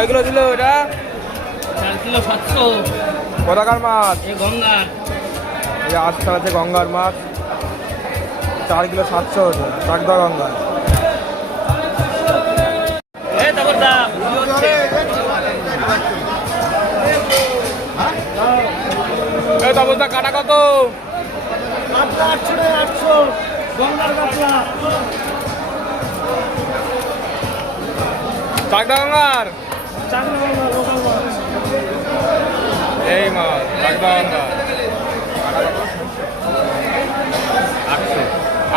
কয় কিলো দিল এটা? 4 কিলো 700। কোথাকার মাছ? এই গঙ্গার। এই আজকাল আছে গঙ্গার মাছ, 4 কিলো 700 হচ্ছে চাকদা গঙ্গার। তারপর দা তারপর কাটা কত? 800 গঙ্গার কাতলা। চাকদা গঙ্গার এই মাছ চাকদা গঙ্গার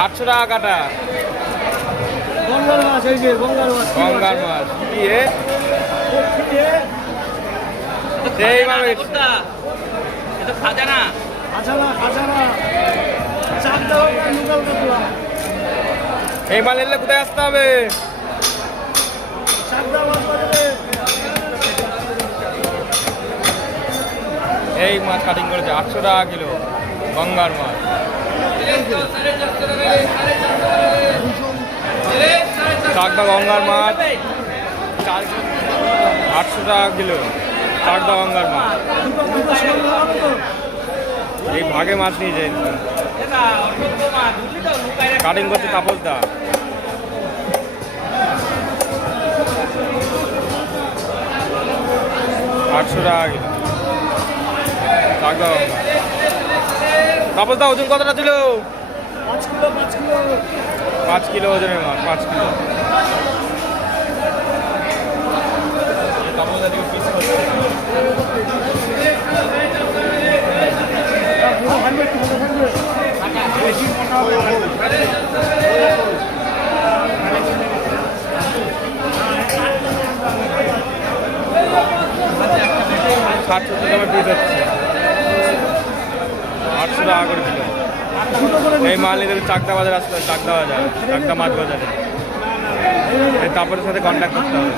800 টাকা কাটা। গঙ্গার মাছ, এই যে গঙ্গার মাছ। গঙ্গার মাছ কি রে? সেই মাছ এটা খাজানা। খাজানা খাজানা চাকদা গঙ্গার লোকাল কাতলা। এই মাল নিলে কোথায় আসতে হবে? চাকদা মাছ বাজারে। এই মাছ কাটিং করেছে 800 টাকা কিলো গঙ্গার মাছ। চাকদা গঙ্গার মাছ 800 টাকা কিলো চাকদা গঙ্গার মাছ। এই ভাগে মাছ নিয়ে যায় কাটিং করছে তাপসদা। 800 টাকা কিলো চাকদা গঙ্গা। তাপসদা ওজন কতটা ছিল? 5 কিলো ওজনের মাছ, 5 কিলো। তাপসদা দিকে পিস করছে। ষাট 70 টাকা পিস হচ্ছে, 800 টাকা করে কিলো। এই মাল নিতে চাকদা বাজার আসতে হবে, চাকদা বাজার, চাকদা মাছ বাজারে। এই তারপরের সাথে কন্ট্যাক্ট করতে হবে।